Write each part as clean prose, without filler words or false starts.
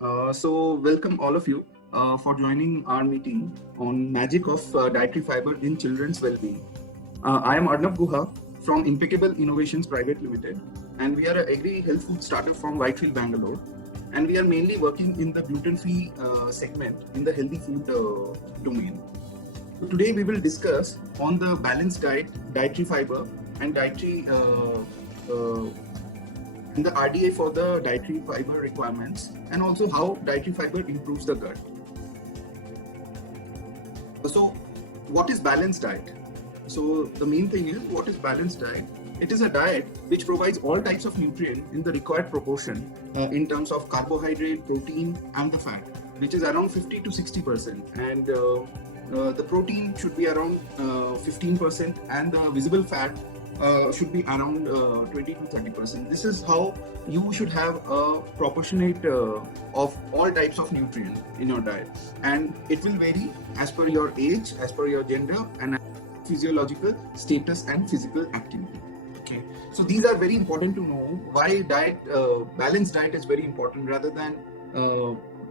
Welcome all of you for joining our meeting on magic of dietary fiber in children's well-being. I am Arnab Guha from Impeccable Innovations Private Limited, and we are an agri-health food startup from Whitefield, Bangalore. And we are mainly working in the gluten-free segment in the healthy food domain. So today we will discuss on the balanced diet, dietary fiber, and the RDA for the dietary fiber requirements, and also how dietary fiber improves the gut. So, what is balanced diet? So, the main thing is, what is balanced diet? It is a diet which provides all types of nutrient in the required proportion in terms of carbohydrate, protein, and the fat, which is around 50 to 60%. And the protein should be around 15%, and the visible fat should be around 20 to 30%. This is how you should have a proportionate of all types of nutrient in your diet, and it will vary as per your age, as per your gender, and physiological status and physical activity. Okay, so these are very important to know why balanced diet is very important rather than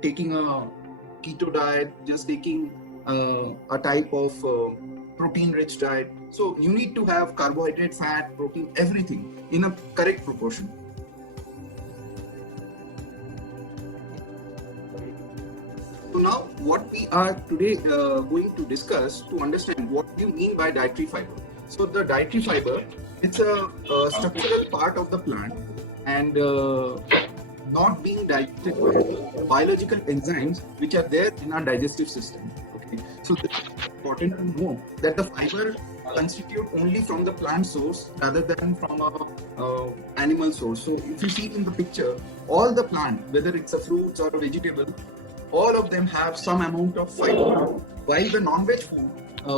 taking a keto diet, just taking a type of protein rich diet. So you need to have carbohydrate, fat, protein, everything in a correct proportion. So now what we are today going to discuss to understand what you mean by dietary fiber. So the dietary fiber, it's a structural part of the plant, and not being digested by biological enzymes which are there in our digestive system. Okay, so this is important to know that the fiber constitute only from the plant source rather than from a animal source. So if you see in the picture, all the plant, whether it's a fruits or a vegetable, all of them have some amount of fiber. While the non-veg food,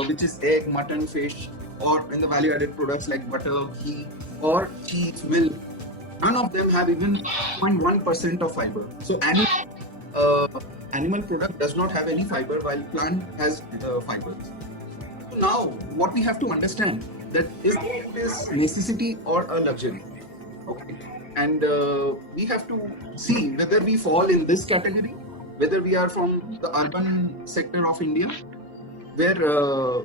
which is egg, mutton, fish, or in the value-added products like butter, ghee, or cheese, milk, none of them have even 0.1% of fiber. So animal product does not have any fiber, while plant has fibers. So now what we have to understand, that is this necessity or a luxury. Okay, and we have to see whether we fall in this category, whether we are from the urban sector of India, where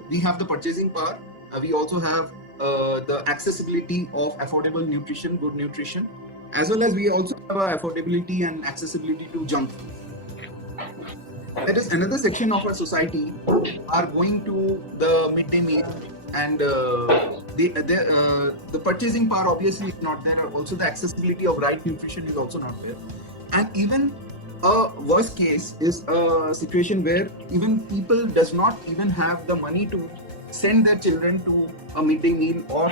we have the purchasing power. We also have the accessibility of affordable nutrition, good nutrition, as well as we also have affordability and accessibility to junk food. That is another section of our society are going to the midday meal, and the purchasing power obviously is not there. Also, the accessibility of right nutrition is also not there, and even a worst case is a situation where even people does not even have the money to send their children to a midday meal or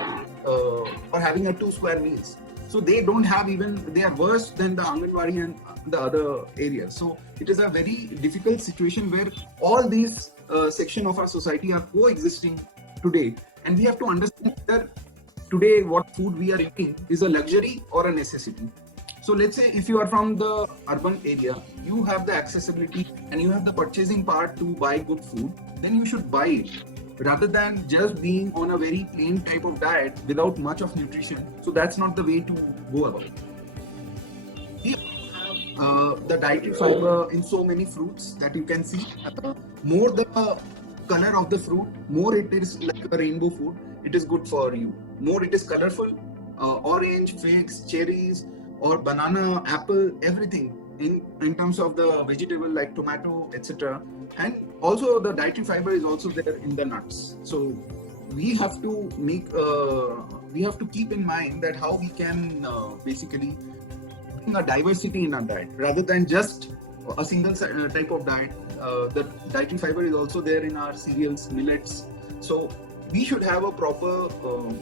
having a 2 square meals. So they don't have even, they are worse than the Anganwadi and the other areas. So it is a very difficult situation where all these section of our society are coexisting today, and we have to understand that today what food we are eating is a luxury or a necessity. So let's say if you are from the urban area, you have the accessibility and you have the purchasing power to buy good food, then you should buy it rather than just being on a very plain type of diet without much of nutrition. So that's not the way to go about it. We have the dietary fiber in so many fruits that you can see. More the color of the fruit, more it is like a rainbow food, it is good for you. More it is colorful, orange, figs, cherries, or banana, apple, everything in terms of the vegetable like tomato, etc. And also the dietary fiber is also there in the nuts. So we have to keep in mind that how we can basically bring a diversity in our diet rather than just a single type of diet. The dietary fiber is also there in our cereals, millets. So we should have a proper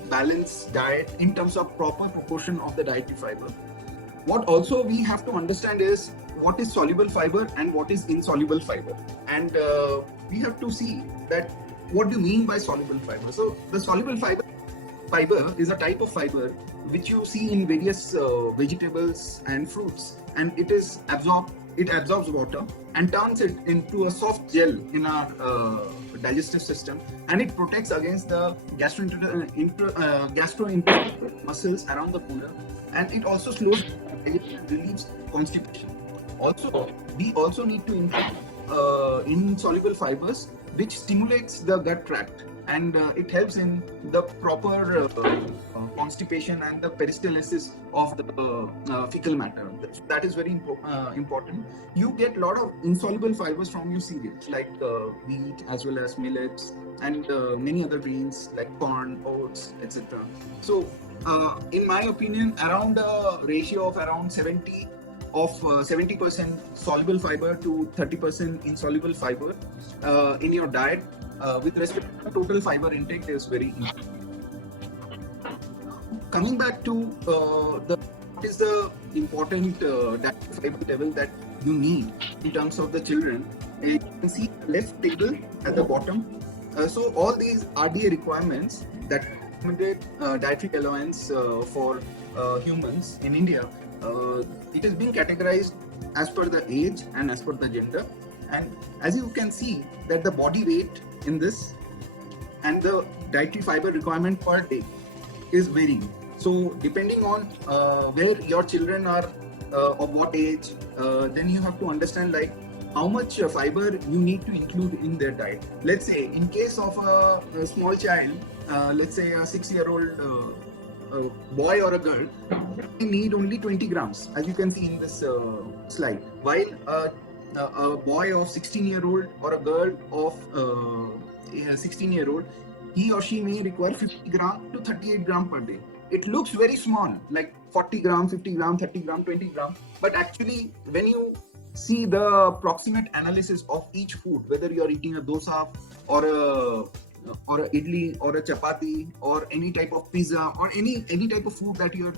balanced diet in terms of proper proportion of the dietary fiber. What also we have to understand is what is soluble fiber and what is insoluble fiber, and we have to see that what do you mean by soluble fiber. So the soluble fiber is a type of fiber which you see in various vegetables and fruits, and it absorbs water and turns it into a soft gel in our digestive system, and it protects against the gastrointestinal muscles around the colon, and it also relieves constipation. Also, we also need to include insoluble fibers, which stimulates the gut tract, and it helps in the proper constipation and the peristalsis of the fecal matter. That is very important. You get a lot of insoluble fibers from your cereals like wheat as well as millets and many other grains like corn, oats, etc. So, in my opinion, around a ratio of around 70% soluble fiber to 30% insoluble fiber in your diet with respect to total fiber intake is very important. Coming back to the what is the important dietary fiber level that you need in terms of the children, you can see the left table at the bottom. So all these RDA requirements that recommended dietary allowance for humans in India, it is being categorized as per the age and as per the gender. And as you can see that the body weight in this and the dietary fiber requirement per day is varying. So depending on where your children are of what age, then you have to understand like how much fiber you need to include in their diet. Let's say in case of a small child, let's say a 6-year-old boy or a girl, they need only 20 grams, as you can see in this slide. While a boy of 16-year-old or a girl of 16-year-old, he or she may require 50 gram to 38 gram per day. It looks very small, like 40 gram, 50 gram, 30 gram, 20 gram. But actually, when you see the proximate analysis of each food, whether you are eating a dosa or a idli or a chapati or any type of pizza or any type of food that you are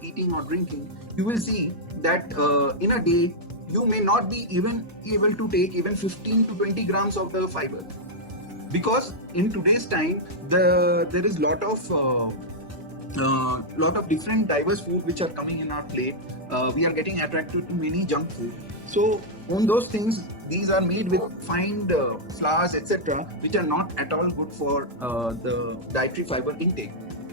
eating or drinking, you will see that in a day you may not be even able to take even 15 to 20 grams of the fiber, because in today's time there is lot of different diverse food which are coming in our plate. We are getting attracted to many junk food. So on those things, these are made with refined flours, etc., which are not at all good for the dietary fiber intake.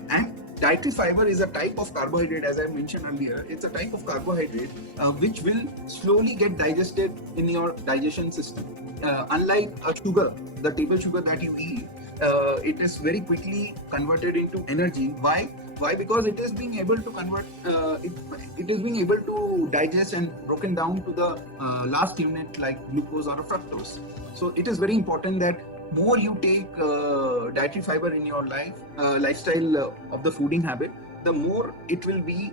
And dietary fiber is a type of carbohydrate, as I mentioned earlier. It's a type of carbohydrate which will slowly get digested in your digestion system. Unlike a sugar, the table sugar that you eat, it is very quickly converted into energy. Why? Because it is being able to convert, it is being able to digest and broken down to the last unit like glucose or fructose. So it is very important that more you take dietary fiber in your lifestyle of the fooding habit, the more it will be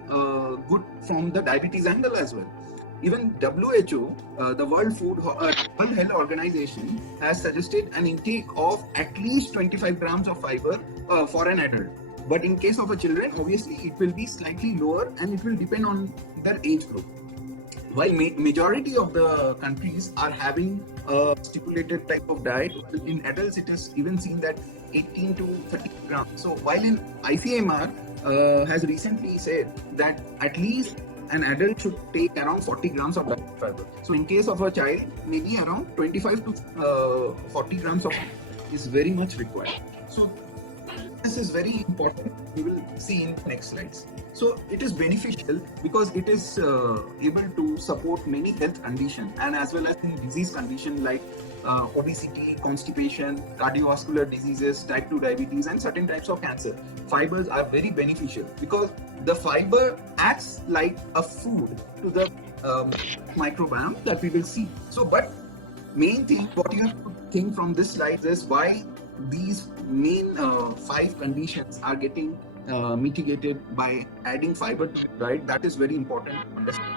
good from the diabetes angle as well. Even WHO, the World Health Organization, has suggested an intake of at least 25 grams of fiber for an adult. But in case of a children, obviously it will be slightly lower, and it will depend on their age group. While majority of the countries are having a stipulated type of diet, in adults it is even seen that 18 to 30 grams. So while in ICMR has recently said that at least an adult should take around 40 grams of dietary fiber. So in case of a child, maybe around 25 to 40 grams of is very much required. So this is very important. We will see in next slides. So it is beneficial because it is able to support many health conditions, and as well as in disease conditions like obesity, constipation, cardiovascular diseases, type 2 diabetes, and certain types of cancer. Fibers are very beneficial because the fiber acts like a food to the microbiome that we will see. So, but main thing what you have to think from this slide is why these main 5 conditions are getting mitigated by adding fiber to the diet. That is very important to understand.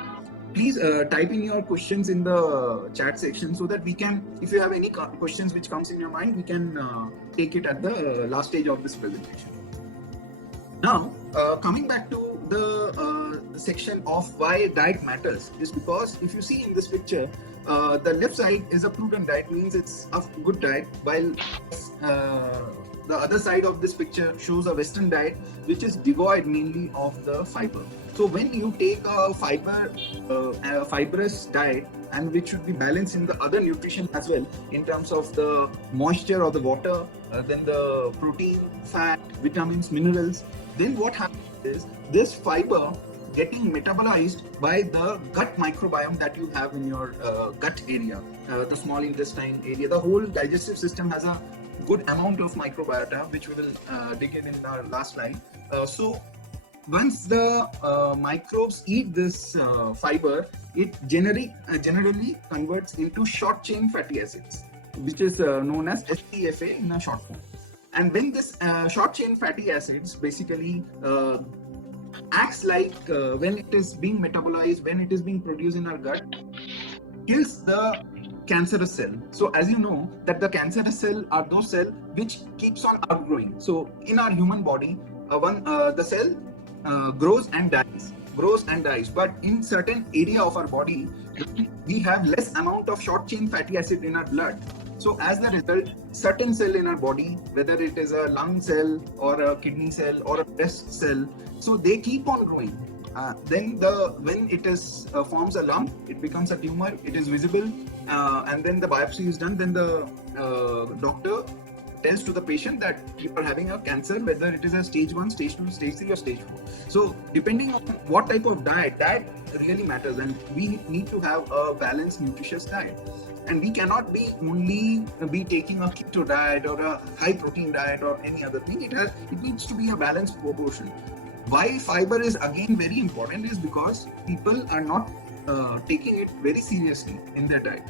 Please type in your questions in the chat section so that we can, if you have any questions which comes in your mind, we can take it at the last stage of this presentation. Now, coming back to the section of why diet matters is because if you see in this picture, the left side is a prudent diet, means it's a good diet, while the other side of this picture shows a Western diet which is devoid mainly of the fiber. So when you take a fibrous diet, and which should be balanced in the other nutrition as well, in terms of the moisture or the water, then the protein, fat, vitamins, minerals, then what happens is this fiber getting metabolized by the gut microbiome that you have in your gut area, the small intestine area. The whole digestive system has a good amount of microbiota, which we will dig in our last slide. So once the microbes eat this fiber, it generally converts into short chain fatty acids, which is known as SCFA in a short form. And when this short chain fatty acids basically acts like when it is being metabolized, when it is being produced in our gut, kills the cancerous cell. So as you know that the cancerous cell are those cells which keeps on outgrowing. So in our human body, the cell grows and dies, but in certain area of our body we have less amount of short chain fatty acid in our blood. So as the result, certain cell in our body, whether it is a lung cell or a kidney cell or a breast cell, so they keep on growing. Then when it is forms a lump, it becomes a tumor, it is visible, and then the biopsy is done. Then the doctor tells to the patient that you are having a cancer, whether it is a stage 1, stage 2, stage 3 or stage 4. So depending on what type of diet, that really matters, and we need to have a balanced nutritious diet. And we cannot be only taking a keto diet or a high protein diet or any other thing. It needs to be a balanced proportion. Why fiber is again very important is because people are not taking it very seriously in their diet.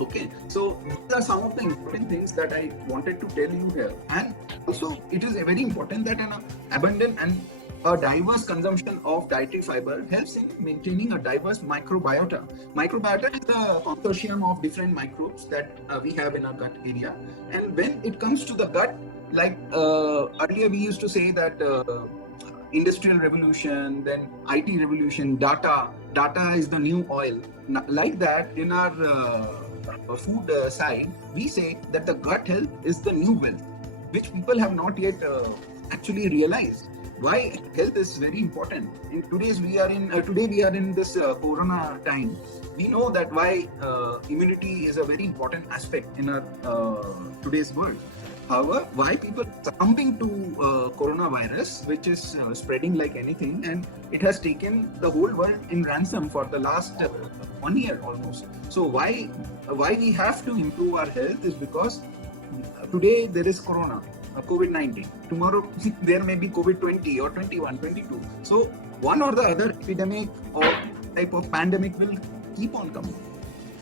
Okay, so these are some of the important things that I wanted to tell you here. And also it is very important that an abundant and a diverse consumption of dietary fiber helps in maintaining a diverse microbiota. Microbiota is the consortium of different microbes that we have in our gut area. And when it comes to the gut, like earlier we used to say that industrial revolution, then IT revolution, data is the new oil. Like that, in our food side, we say that the gut health is the new wealth, which people have not yet actually realized. Why health is very important. Today we are in this corona time. We know that why immunity is a very important aspect in our today's world. However, why people succumbing to coronavirus, which is spreading like anything, and it has taken the whole world in ransom for the last 1 year almost. So why we have to improve our health is because today there is corona, COVID-19. Tomorrow there may be COVID-20 or 21, 22. So one or the other epidemic or type of pandemic will keep on coming.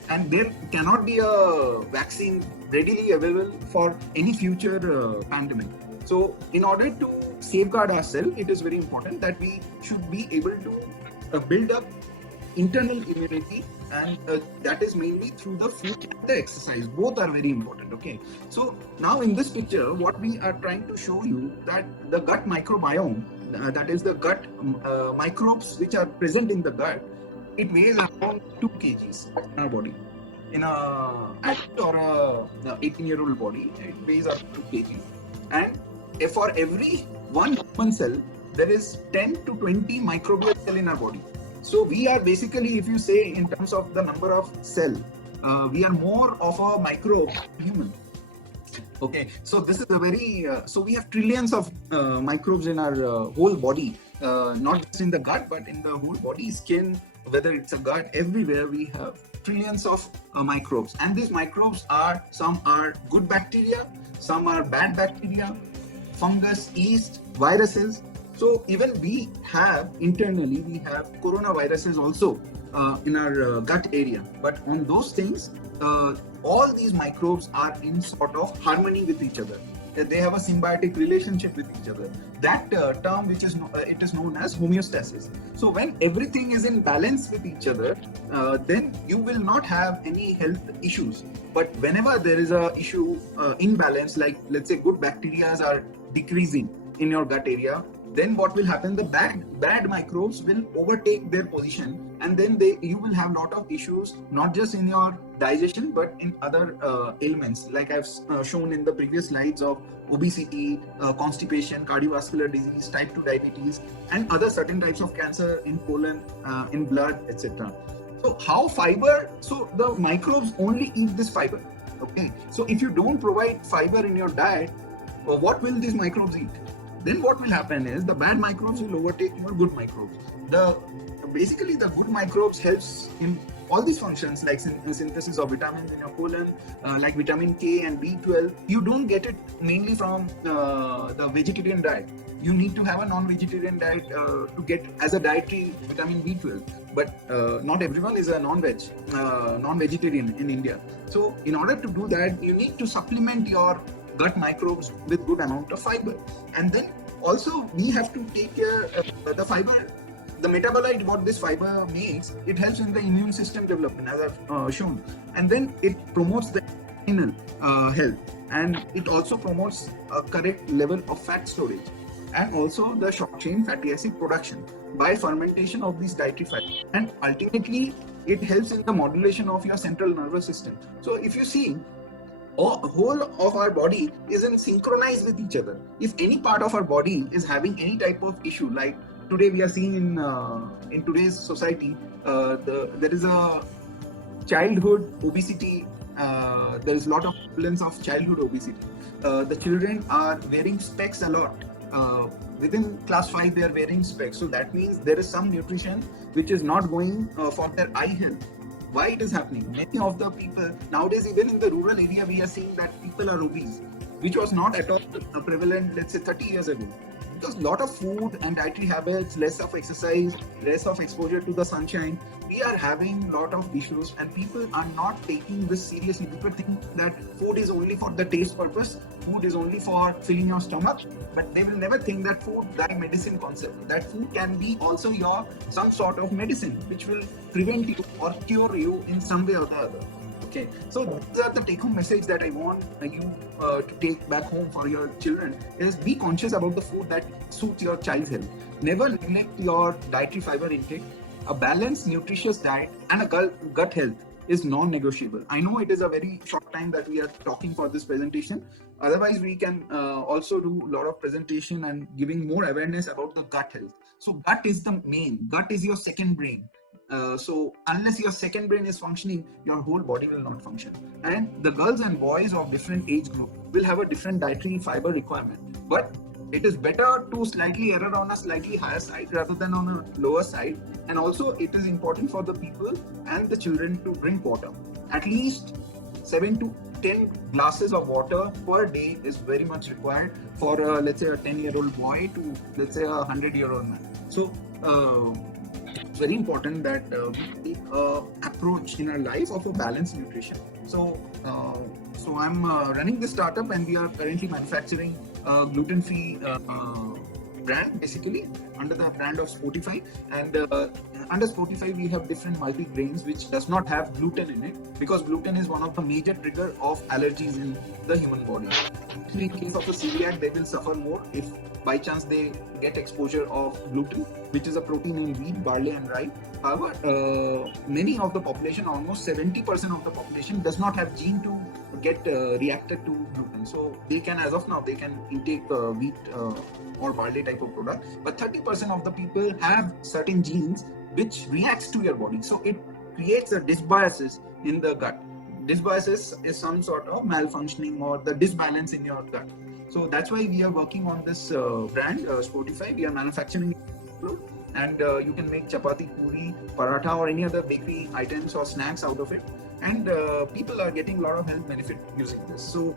And there cannot be a vaccine readily available for any future pandemic. So in order to safeguard ourselves, it is very important that we should be able to build up internal immunity, and that is mainly through the food and the exercise. Both are very important. Okay, so now in this picture what we are trying to show you that the gut microbiome, that is the gut microbes which are present in the gut, it weighs around 2 kgs in our body. In a adult or a 18-year-old body, it weighs up to 2 kg. And for every one human cell, there is 10 to 20 microbial cell in our body. So we are basically, if you say in terms of the number of cell, we are more of a microbe human. Okay, so this is a very, so we have trillions of microbes in our whole body, not just in the gut, but in the whole body, skin, whether it's a gut, everywhere we have trillions of microbes. And these microbes are, some are good bacteria, some are bad bacteria, fungus, yeast, viruses. So even we have internally, we have coronaviruses also in our gut area. But on those things, all these microbes are in sort of harmony with each other. They have a symbiotic relationship with each other. That term, which is it is known as homeostasis. So when everything is in balance with each other, then you will not have any health issues. But whenever there is a issue imbalance, like let's say good bacteria are decreasing in your gut area, then what will happen? The bad microbes will overtake their position, and then you will have a lot of issues, not just in your digestion but in other ailments, like I've shown in the previous slides, of obesity, constipation, cardiovascular disease, type 2 diabetes, and other certain types of cancer in colon, in blood, etc. So how fiber? So the microbes only eat this fiber. Okay, so if you don't provide fiber in your diet, what will these microbes eat? then what will happen is the bad microbes will overtake your good microbes. The basically the good microbes helps in all these functions like synthesis of vitamins in your colon, like vitamin K and B12. You don't get it mainly from the vegetarian diet. You need to have a non-vegetarian diet to get as a dietary vitamin B12. But not everyone is a non-vegetarian in India. So in order to do that, you need to supplement your gut microbes with good amount of fiber. And then also we have to take care the fiber, the metabolite, what this fiber makes, it helps in the immune system development, as I've shown. And then it promotes the intestinal health, and it also promotes a correct level of fat storage, and also the short chain fatty acid production by fermentation of these dietary fibers. And ultimately it helps in the modulation of your central nervous system. So if you see, whole of our body isn't synchronized with each other. If any part of our body is having any type of issue, like today we are seeing in today's society, there is a childhood obesity. There is a lot of prevalence of childhood obesity. The children are wearing specs a lot. Within class 5 they are wearing specs, so that means there is some nutrition which is not going for their eye health. Why it is happening? Many of the people nowadays, even in the rural area, we are seeing that people are obese, which was not at all prevalent, let's say 30 years ago. Because a lot of food and dietary habits, less of exercise, less of exposure to the sunshine, we are having a lot of issues, and people are not taking this seriously. People think that food is only for the taste purpose, food is only for filling your stomach, but they will never think that food like medicine concept, that food can be also your some sort of medicine which will prevent you or cure you in some way or the other. Okay, so these are the take-home message that I want you to take back home for your children, is be conscious about the food that suits your child's health. Never neglect your dietary fiber intake. A balanced, nutritious diet and a gut health is non-negotiable. I know it is a very short time that we are talking for this presentation. Otherwise, we can also do a lot of presentation and giving more awareness about the gut health. So gut is the main, gut is your second brain. So unless your second brain is functioning, your whole body will not function. And the girls and boys of different age group will have a different dietary fiber requirement. But it is better to slightly err on a slightly higher side rather than on a lower side. And also it is important for the people and the children to drink water. At least 7 to 10 glasses of water per day is very much required for let's say a 10-year-old boy to let's say a 100-year-old man. So it's very important that we take approach in our life of a balanced nutrition. So I'm running this startup, and we are currently manufacturing gluten-free brand, basically under the brand of Sportify. And under Sportify we have different multi-grains which does not have gluten in it, because gluten is one of the major trigger of allergies in the human body. In case of a celiac, they will suffer more if by chance they get exposure of gluten, which is a protein in wheat, barley and rye. However, many of the population, almost 70% of the population, does not have gene to get reacted to gluten. So they can, as of now, they can intake wheat or barley type of product. But 30% of the people have certain genes which reacts to your body. So it creates a dysbiosis in the gut. Dysbiosis is some sort of malfunctioning or the disbalance in your gut. So that's why we are working on this brand, Sportify. We are manufacturing it, and you can make chapati, puri, paratha or any other bakery items or snacks out of it. And people are getting a lot of health benefit using this. So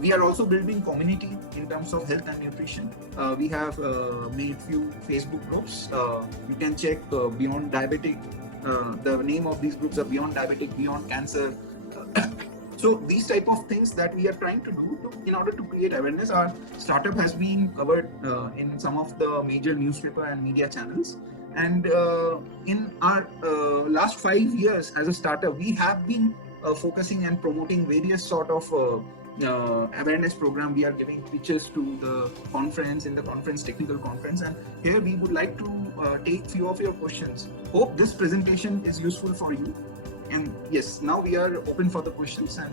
we are also building community in terms of health and nutrition. We have made few Facebook groups. You can check Beyond Diabetic. The name of these groups are Beyond Diabetic, Beyond Cancer. So these type of things that we are trying to do in order to create awareness. Our startup has been covered in some of the major newspaper and media channels. And in our last 5 years as a startup, we have been focusing and promoting various sort of awareness program. We are giving pitches to the conference, in the conference, technical conference, and here we would like to take few of your questions. Hope this presentation is useful for you. And yes, now we are open for the questions, and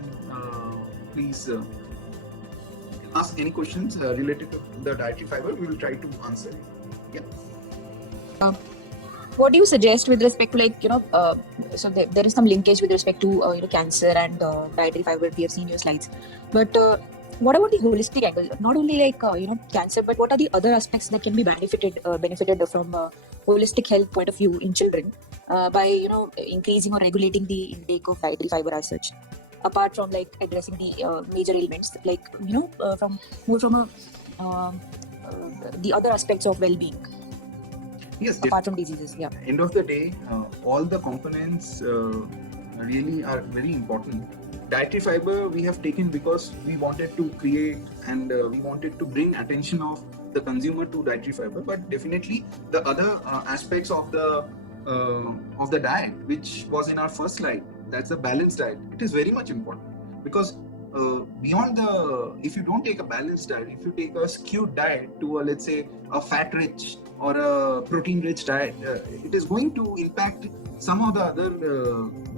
please ask any questions related to the dietary fiber. We will try to answer it. Yeah. What do you suggest with respect to, like, so there is some linkage with respect to cancer and dietary fiber? We have seen your slides, but what about the holistic angle? Not only like cancer, but what are the other aspects that can be benefited from holistic health point of view in children by increasing or regulating the intake of dietary fiber as such? Apart from like addressing the major ailments, like from the other aspects of well-being. Yes, apart from diseases. Yeah. End of the day, all the components really are very important. Dietary fiber we have taken because we wanted to create and we wanted to bring attention of the consumer to dietary fiber, but definitely the other aspects of the diet, which was in our first slide, that's a balanced diet. It is very much important because beyond if you don't take a balanced diet, if you take a skewed diet to let's say a fat-rich or a protein-rich diet, it is going to impact some of the other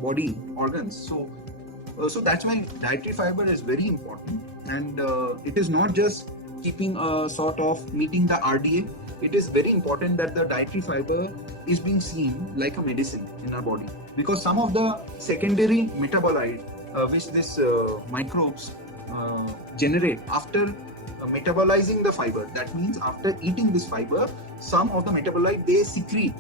body organs. So that's why dietary fiber is very important, and it is not just keeping a sort of meeting the RDA. It is very important that the dietary fiber is being seen like a medicine in our body, because some of the secondary metabolite which these microbes generate after metabolizing the fiber, that means after eating this fiber, some of the metabolite they secrete.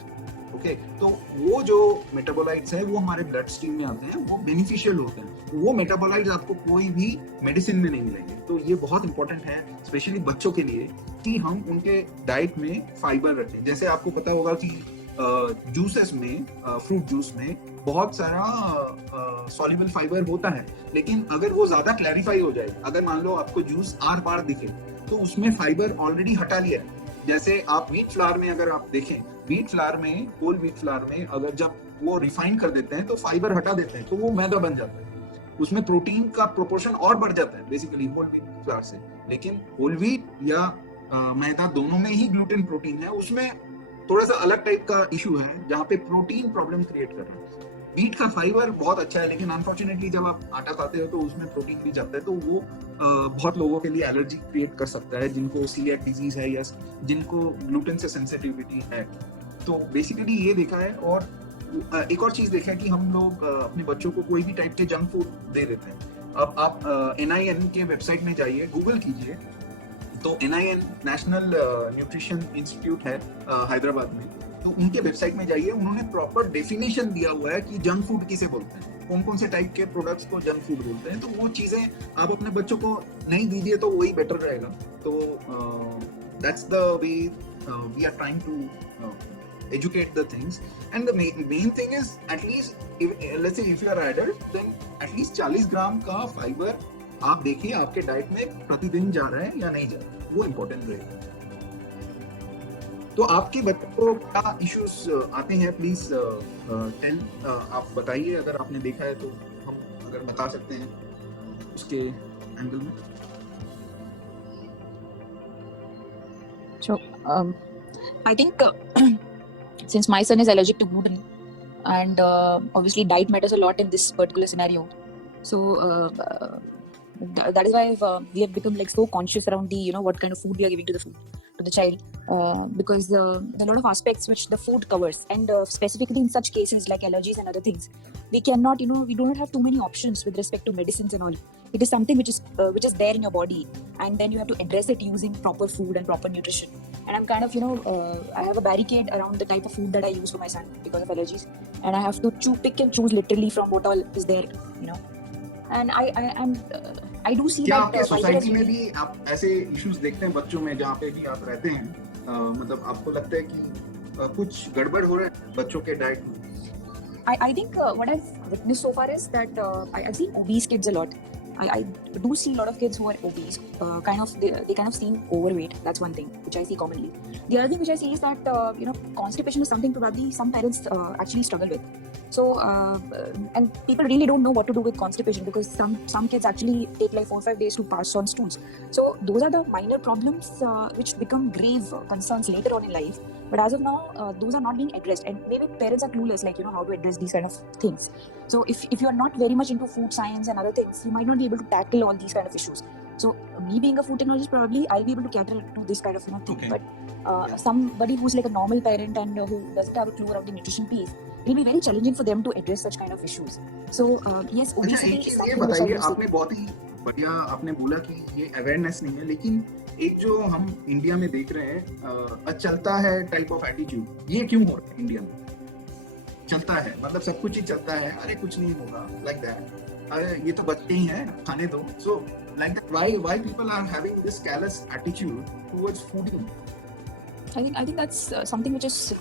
Okay तो वो जो metabolites है वो हमारे blood stream में आते हैं, वो बेनिफिशियल होते हैं। वो मेटाबोलाइट्स आपको कोई भी मेडिसिन में नहीं मिलेंगे। तो ये बहुत इंपॉर्टेंट है स्पेशली बच्चों के लिए कि हम उनके डाइट में फाइबर रखें। जैसे आपको पता होगा कि जूसेस में, फ्रूट जूस में बहुत सारा सॉल्युबल फाइबर होता है, लेकिन अगर वो ज्यादा क्लैरिफाई हो जाए, अगर मान लो आपको जूस आर पार दिखे तो उसमें फाइबर ऑलरेडी हटा लिया है। जैसे आप व्हीट फ्लावर में अगर आप देखें, व्हीट फ्लावर में, होल व्हीट फ्लावर में अगर जब वो रिफाइन कर देते हैं तो फाइबर हटा देते हैं तो वो मैदा बन जाता है, उसमें प्रोटीन का प्रोपोर्शन और बढ़ जाता है बेसिकली होल व्हीट फ्लावर से। लेकिन होल व्हीट या मैदा दोनों में ही ग्लूटेन प्रोटीन है, उसमें थोड़ा सा अलग टाइप का इशू है जहाँ पे प्रोटीन प्रॉब्लम क्रिएट कर रहा है। व्हीट का फाइबर बहुत अच्छा है, लेकिन अनफॉर्चुनेटली जब आप आटा खाते हो तो उसमें प्रोटीन भी जाता है, तो वो बहुत लोगों के लिए एलर्जी क्रिएट कर सकता है, जिनको सीलिएक डिजीज है या जिनको ग्लूटेन से सेंसिटिविटी है। तो बेसिकली ये देखा है। और एक और चीज देखा है कि हम लोग अपने बच्चों को कोई भी टाइप के जंक फूड दे देते हैं। अब आप NIN के वेबसाइट में जाइए, गूगल कीजिए, तो NIN नेशनल न्यूट्रिशन इंस्टीट्यूट है हैदराबाद में, तो उनके वेबसाइट में जाइए, उन्होंने प्रॉपर डेफिनेशन दिया हुआ है कि जंक फूड किसे बोलते हैं, कौन कौन से टाइप के प्रोडक्ट्स को जंक फूड बोलते हैं। तो वो चीजें आप अपने बच्चों को नहीं दीजिए तो वही बेटर रहेगा। तो that's the way we are trying to educate the things, and the main thing is at least let's say if you are adult, then at least 40 ग्राम का फाइबर आप देखिए आपके डाइट में प्रतिदिन जा रहा है या नहीं जा रहा है, वो इम्पोर्टेंट रहेगा। तो आपके बच्चों को क्या इश्यूज आते हैं, प्लीज टेल, आप बताइए, अगर आपने देखा है तो हम अगर बता सकते हैं उसके एंगल में। So I think since my son is allergic to gluten, and obviously diet matters a lot in this particular scenario, so that is why we have become like so conscious around the what kind of food we are giving to the child, because there are a lot of aspects which the food covers, and specifically in such cases like allergies and other things, we cannot we do not have too many options with respect to medicines and all. It is something which is there in your body, and then you have to address it using proper food and proper nutrition. And I'm kind of I have a barricade around the type of food that I use for my son because of allergies, and I have to pick and choose literally from what all is there, and I do see क्या that आपके society में भी आप ऐसे issues देखते हैं बच्चों में जहाँ पे भी आप रहते हैं, मतलब आपको लगता है कि कुछ गड़बड़ हो रहा है बच्चों के डाइट में? I think what I've witnessed so far is that I've seen obese kids a lot. I do see a lot of kids who are obese, they kind of seem overweight. That's one thing which I see commonly. The other thing which I see is that constipation is something probably some parents actually struggle with. So and people really don't know what to do with constipation, because some kids actually take like 4 or 5 days to pass on stools. So those are the minor problems which become grave concerns later on in life. But as of now, those are not being addressed, and maybe parents are clueless, like how to address these kind of things. So if you are not very much into food science and other things, you might not be able to tackle all these kind of issues. So me being a food technologist, probably I'll be able to cater to this kind of thing. Okay. But somebody who's like a normal parent and who doesn't have a clue around the nutrition piece, it will be very challenging for them to address such kind of issues. So yes, अच्छा, obesity एक is चीज ये something which I बताइए, will say. आपने बहुत ही बढ़िया आपने बोला कि ये अवेयरनेस नहीं है, लेकिन एक जो हम इंडिया में देख रहे हैं चलता है टाइप ऑफ एटीट्यूड, ये क्यों हो रहा है इंडिया में? चलता है मतलब सब कुछ ही चलता है, अरे कुछ नहीं होगा, लाइक दैट, अरे ये तो बच्चे ही हैं, खाने दो. So like that, why people are having this careless attitude towards fooding? I think that's something which is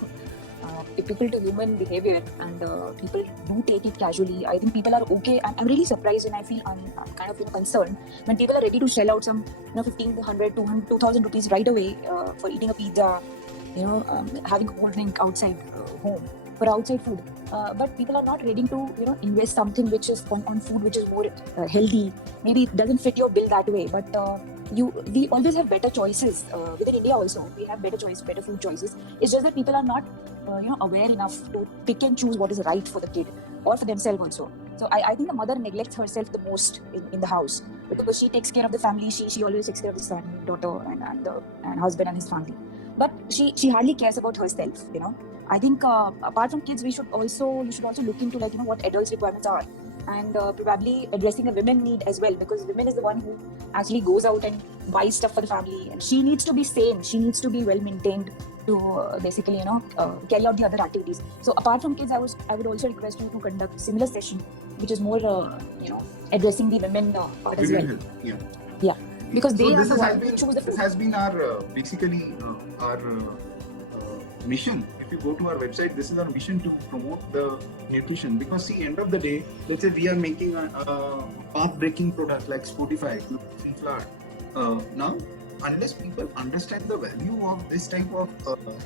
typical to human behavior, and people do take it casually. I think people are okay. I'm really surprised, and I feel I'm kind of concerned when people are ready to shell out some 1,500, 200, 2,000 rupees right away for eating a pizza, having a cold drink outside home, for outside food. But people are not ready to invest something which is on food which is more healthy. Maybe it doesn't fit your bill that way, but we always have better choices within India. Also, we have better food choices. It's just that people are not aware enough to pick and choose what is right for the kid or for themselves also. So I think the mother neglects herself the most in the house, because she takes care of the family. She always takes care of the son, daughter, and husband and his family. But she hardly cares about herself. I think apart from kids, you should also look into what adults' requirements are, and probably addressing the women need as well, because women is the one who actually goes out and buys stuff for the family, and she needs to be sane. She needs to be well maintained to basically carry out the other activities. So apart from kids, I would also request you to conduct similar session which is more addressing the women part as well. Yeah, because they So are this the has one who been choose the this food. has been our basically our mission. If you go to our website, this is our mission to promote the nutrition. Because see, end of the day, let's say we are making a path-breaking product like Spotify, free flour. Now, unless people understand the value of this type of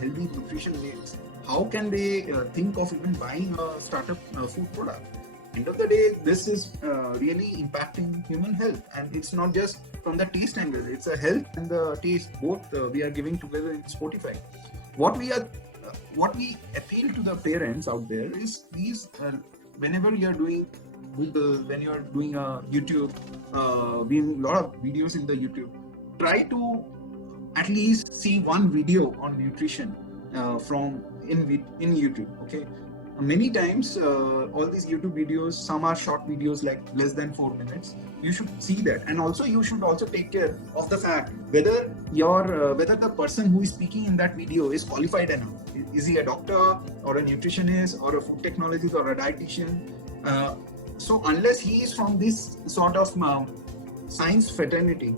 healthy nutrition needs, how can they think of even buying a startup food product? End of the day, this is really impacting human health, and it's not just from the taste angle. It's a health and the taste both we are giving together in Spotify. What we appeal to the parents out there is these whenever you are doing Google, when you are doing YouTube, we have a lot of videos in the YouTube. Try to at least see one video on nutrition from in YouTube. Okay, many times all these YouTube videos, some are short videos like less than 4 minutes. You should see that, and also you should also take care of the fact whether whether the person who is speaking in that video is qualified enough. Is he a doctor or a nutritionist or a food technologist or a dietitian? So unless he is from this sort of science fraternity,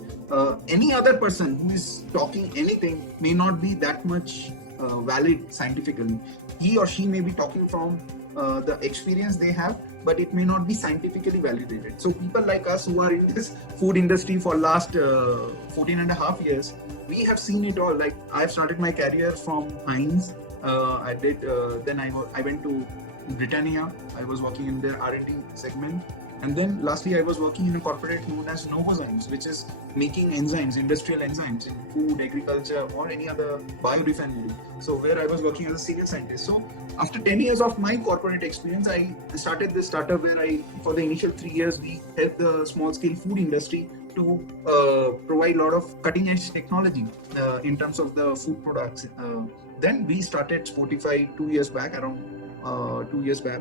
any other person who is talking anything may not be that much valid scientifically. He or she may be talking from the experience they have, but it may not be scientifically validated. So people like us who are in this food industry for last 14 and a half years, we have seen it all. Like I've started my career from Heinz. I did then I went to Britannia. I was working in their R&D segment. And then lastly, I was working in a corporate known as Novozymes, which is making enzymes, industrial enzymes in food, agriculture, or any other biorefinery. So where I was working as a senior scientist. So after 10 years of my corporate experience, I started this startup where for the initial 3 years, we helped the small scale food industry to provide a lot of cutting edge technology in terms of the food products. Then we started Spotify 2 years back, around 2 years back.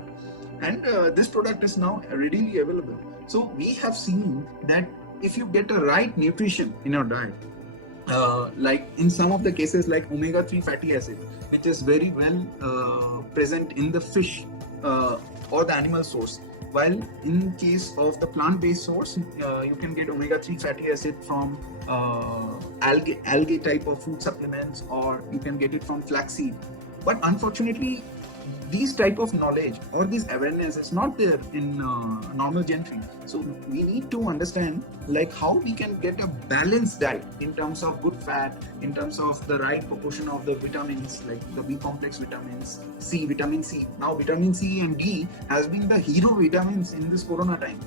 And this product is now readily available. So we have seen that if you get the right nutrition in your diet, like in some of the cases like omega-3 fatty acid, which is very well present in the fish or the animal source, while in case of the plant-based source, you can get omega-3 fatty acid from algae type of food supplements, or you can get it from flaxseed. But unfortunately, these type of knowledge or this awareness is not there in normal gentry. So we need to understand like how we can get a balanced diet in terms of good fat, in terms of the right proportion of the vitamins like the B complex vitamins, vitamin C. Now vitamin C and D has been the hero vitamins in this corona time,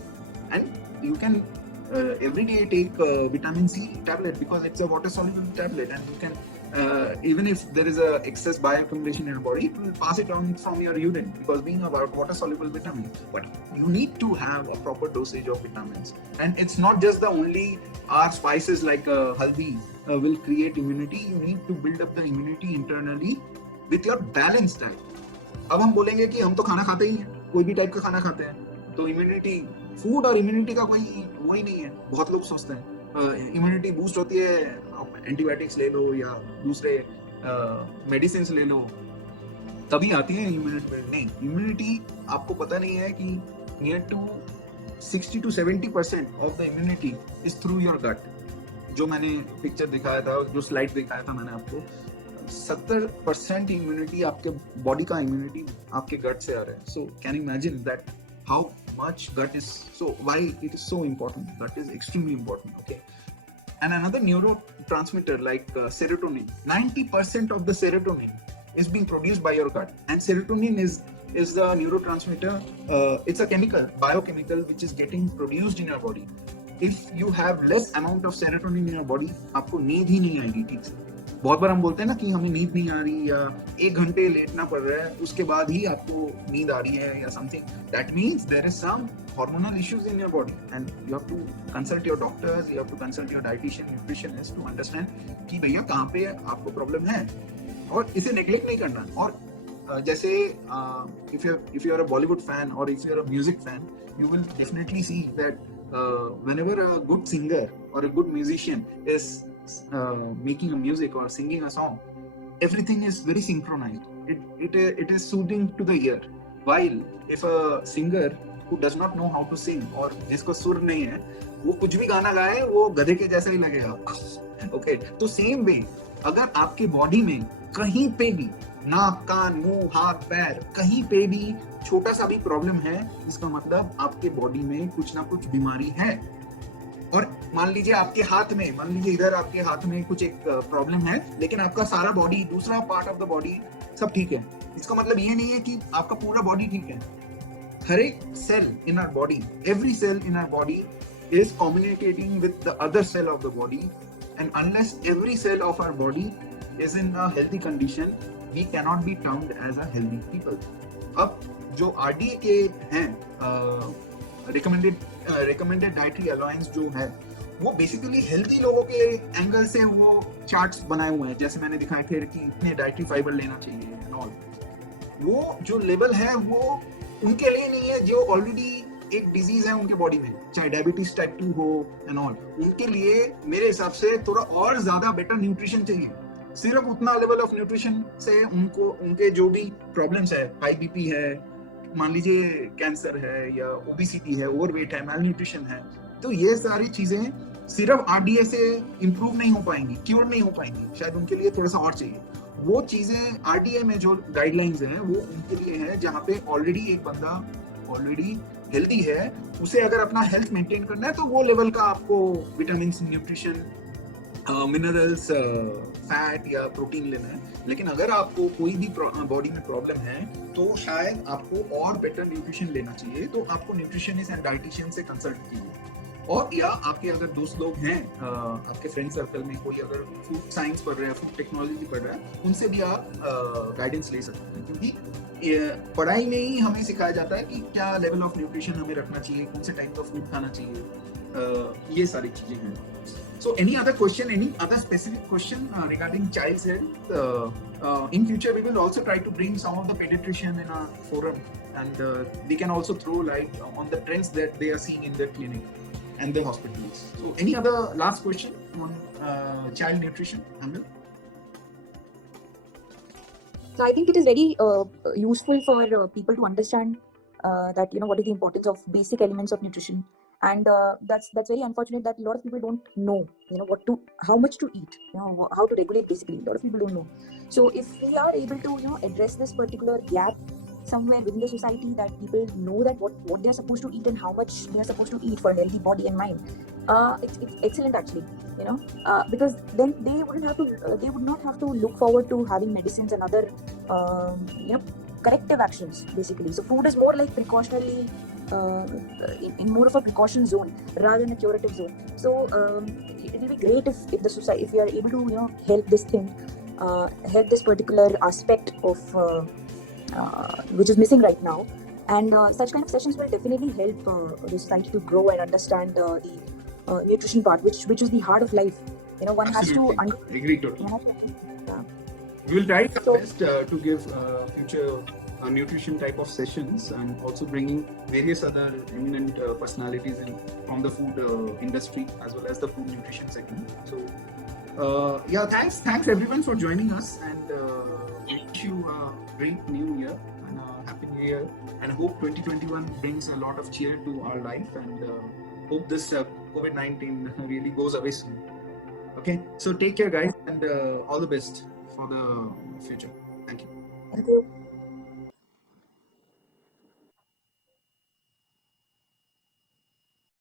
and you can every day take vitamin C tablet because it's a water soluble tablet, and you can even if there is a excess bioaccumulation in your body, it will pass it on from your urine because being a water soluble vitamin. But you need to have a proper dosage of vitamins, and it's not just the only our spices like haldi will create immunity. You need to build up the immunity internally with your balanced diet. अब हम बोलेंगे कि हम तो खाना खाते ही हैं, कोई भी टाइप का खाना खाते हैं, तो इम्यूनिटी, फूड और इम्यूनिटी का कोई वो ही नहीं है. बहुत लोग सोचते हैं इम्यूनिटी बूस्ट होती है, एंटीबायोटिक्स ले लो या दूसरे मेडिसिन ले लो तभी आती है इम्यूनिटी. नहीं, इम्यूनिटी आपको पता नहीं है कि near to 60 to 70% of the immunity is through your gut. जो मैंने पिक्चर दिखाया था, जो स्लाइड दिखाया था मैंने आपको, 70% इम्यूनिटी आपके बॉडी का इम्यूनिटी आपके गट से आ रहा है. So can you imagine that how much gut is, so why it is so important. Gut is extremely important. Okay, and another neurotransmitter like serotonin, 90% of the serotonin is being produced by your gut, and serotonin is the neurotransmitter. It's a chemical, biochemical, which is getting produced in your body. If you have less amount of serotonin in your body, आपको नींद ही नहीं आएगी ठीक से. बहुत बार हम बोलते हैं ना कि हमें नींद नहीं आ रही या 1 घंटे लेटना पड़ रहा है, उसके बाद ही आपको नींद आ रही है या something. That means there is some hormonal issues in your body, and you have to consult your doctors, you have to consult your dietitian, nutritionist to understand कि भैया कहाँ पे आपको प्रॉब्लम है, और इसे नेग्लेक्ट नहीं करना. और जैसे if you are a Bollywood fan or if you are a music fan, you will definitely see that whenever a good singer or a good musician is making a music or singing a song, everything is very synchronized. It is soothing to the ear. While if a singer who does not know how to sing और जिसको सुर नहीं है, वो कुछ भी गाना गाए वो गधे के जैसा ही लगेगा आपको. ओके, तो सेम वे अगर आपके बॉडी में कहीं पे भी नाक, कान, मुंह, हाथ, पैर, कहीं पे भी छोटा सा भी प्रॉब्लम है, इसका मतलब आपके बॉडी में कुछ ना कुछ बीमारी है. और मान लीजिए आपके हाथ में, मान लीजिए इधर आपके हाथ में कुछ एक प्रॉब्लम है, लेकिन आपका सारा बॉडी, दूसरा पार्ट ऑफ द बॉडी सब ठीक है. इसका मतलब ये नहीं है कि आपका पूरा बॉडी ठीक है. हर एक cell in our body, every cell in our body is communicating with the other cell of the body, and unless every cell of our body is in a healthy condition, we cannot be termed as a healthy people. अब जो RDA के हैं recommended dietary allowance जो है, वो basically healthy लोगों के angle से वो चार्ट्स बनाए हुए हैं, जैसे मैंने दिखाए थे कि इतने डाइटरी फाइबर लेना चाहिए एंड ऑल. वो जो लेवल है वो उनके लिए नहीं है जो ऑलरेडी एक डिजीज है उनके बॉडी में, चाहे डायबिटीज टाइप 2 हो एंड ऑल. उनके लिए मेरे हिसाब से थोड़ा और ज्यादा बेटर न्यूट्रिशन चाहिए. सिर्फ उतना लेवल ऑफ न्यूट्रिशन से उनको उनके जो भी प्रॉब्लम्स है, हाई बीपी है, मान लीजिए कैंसर है या ओबेसिटी है, ओवरवेट है, मैलन्यूट्रिशन है, तो ये सारी चीजें सिर्फ आरडीए से इंप्रूव नहीं हो पाएंगी, क्योर नहीं हो पाएंगी. शायद उनके लिए थोड़ा सा और चाहिए. वो चीजें आरडीए में जो गाइडलाइंस हैं वो उनके लिए है जहाँ पे ऑलरेडी एक बंदा ऑलरेडी हेल्दी है, उसे अगर अपना हेल्थ मेंटेन करना है तो वो लेवल का आपको विटामिन, न्यूट्रिशन, मिनरल्स, फैट या प्रोटीन लेना है. लेकिन अगर आपको कोई भी बॉडी में प्रॉब्लम है तो शायद आपको और बेटर न्यूट्रिशन लेना चाहिए. तो आपको न्यूट्रिशनिस्ट एंड डाइटिशियन से कंसल्ट कीजिए. और या आपके अगर दोस्त लोग हैं, आपके फ्रेंड सर्कल में कोई अगर फूड साइंस पढ़ रहा है, फूड टेक्नोलॉजी पढ़ रहा है, उनसे भी आप गाइडेंस ले सकते हैं. क्योंकि पढ़ाई में ही हमें सिखाया जाता है कि क्या लेवल ऑफ न्यूट्रिशन हमें रखना चाहिए, कौन से टाइप का फूड खाना चाहिए, ये सारी चीजें हैं. So any other question, any other specific question regarding child's health? In future, we will also try to bring some of the pediatrician in our forum, and they can also throw light on the trends that they are seeing in their clinic and their hospitals. So any other last question on child nutrition, Amil? So I think it is very useful for people to understand that what is the importance of basic elements of nutrition, and that's very unfortunate that a lot of people don't know how much to eat, how to regulate. Basically, a lot of people don't know. So if we are able to address this particular gap somewhere within the society that people know that what they're supposed to eat and how much they're supposed to eat for a healthy body and mind. It's excellent actually, because then they wouldn't have to they would not have to look forward to having medicines and other corrective actions basically. So food is more like precautionary, in more of a precaution zone rather than a curative zone. So it will be great if the society, if we are able to help this thing, help this particular aspect of which is missing right now. And such kind of sessions will definitely help the society to grow and understand the nutrition part, which is the heart of life. One Absolutely. has to Agree totally. yeah. We will try our So- best to give future nutrition type of sessions, and also bringing various other eminent personalities from the food industry as well as the food nutrition segment. So yeah, thanks everyone for joining us, and wish you a great new year and a happy new year, and hope 2021 brings a lot of cheer to our life, and hope this COVID-19 really goes away soon. Okay, so take care guys, and all the best for the future. Thank you. Thank you.